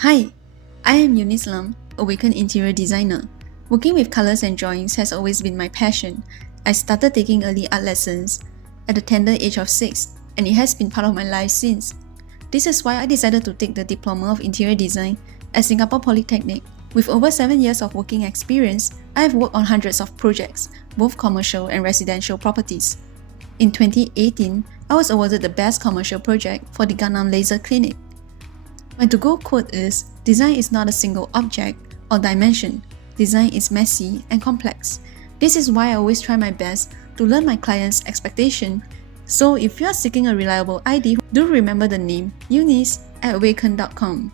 Hi, I am Eunice Lam, a Weiken interior designer. Working with colors and drawings has always been my passion. I started taking early art lessons at the tender age of 6, and it has been part of my life since. This is why I decided to take the Diploma of Interior Design at Singapore Polytechnic. With over 7 years of working experience, I have worked on hundreds of projects, both commercial and residential properties. In 2018, I was awarded the Best Commercial Project for the Gangnam Laser Clinic. My to-go quote is, design is not a single object or dimension. Design is messy and complex. This is why I always try my best to learn my client's expectation. So if you are seeking a reliable ID, do remember the name Eunice at Weiken.com.